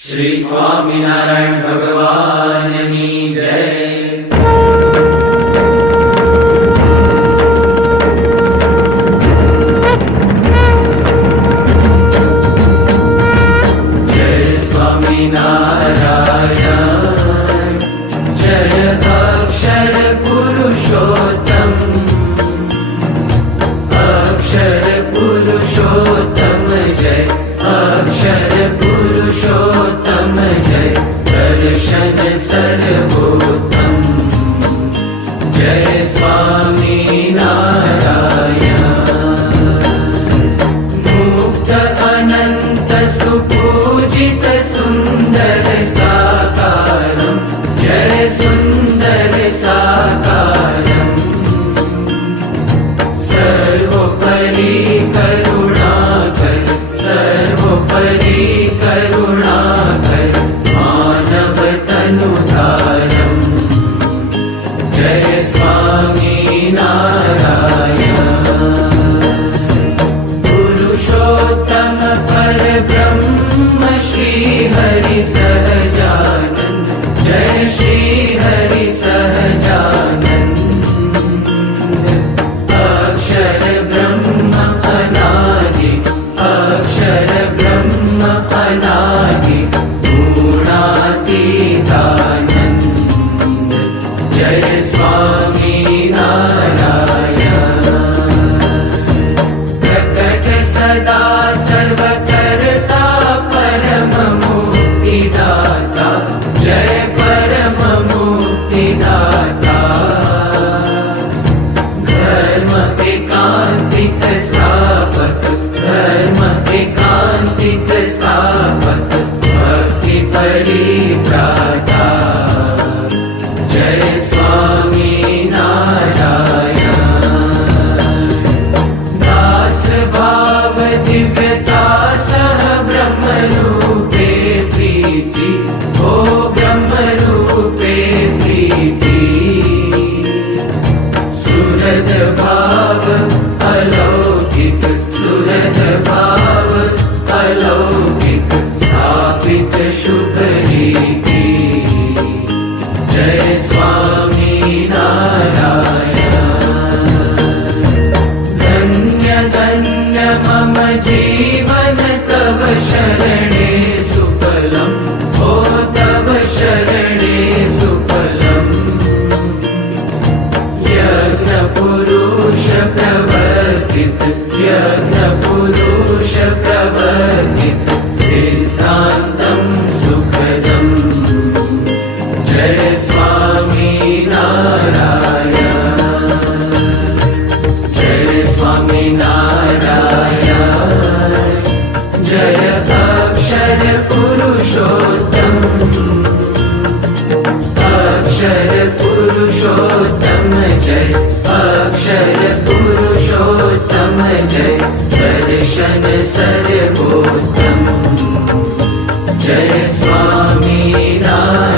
श्री स्वामिनारायण भगवाननी जय। जय स्वामिनारायण, जय अक्षर पुरुषोत्तम, अक्षर पुरुषोत्तम जय, अक्षर पुरुषोत्तम जय, दर्शन सर्वोत्तम जय स्वामी नारायण। मुक्त अनंत सुपूजित सुंदर साकारं जय सुंदर साकारं, सर्वोपरि करुणाकर, सर्वोपरि करुणाकर, मानव तनुधारं जय स्वामी नारायण। पुरुषोत्तम परब्रह्म श्री हरि सहजानंद जय, श्री हरि सहजानंद, अक्षर ब्रह्म अनादि, अक्षर ब्रह्म अनादि, गुणातीतानंद जय स्वामी नारायण। प्रकट सदा सर्वकर्ता परम मुक्तिदाता जय परम मुक्तिदाता, धर्म एकांतिक स्थापक, धर्म एकांतिक स्थापक, भक्ति परित्राता जय स्वामी नारायण। दास भाव दिव्यता सह ब्रह्म रूपे प्रीति, हो ब्रह्म रूपे प्रीति, सुरद भाव अलौकिक, सुरद भाव अलौकिक, स्थापित शुभ रीति जय स्वामी नारायण। धन्य धन्य मम जीवन तव शरणे सुफलम, ओ तव शरणे सुफलम, यज्ञ पुरुष प्रवर्तित, यज्ञ पुरुष प्रवर्तित, सिद्धान्तं सुखदं जय स्वामी नारायण। जय स्वामी नारायण, जय अक्षर पुरुषोत्तम, अक्षर पुरुषोत्तम जय, अक्षर पुरुषोत्तम जय, दर्शन सर्वोत्तम जय स्वामी नारायण।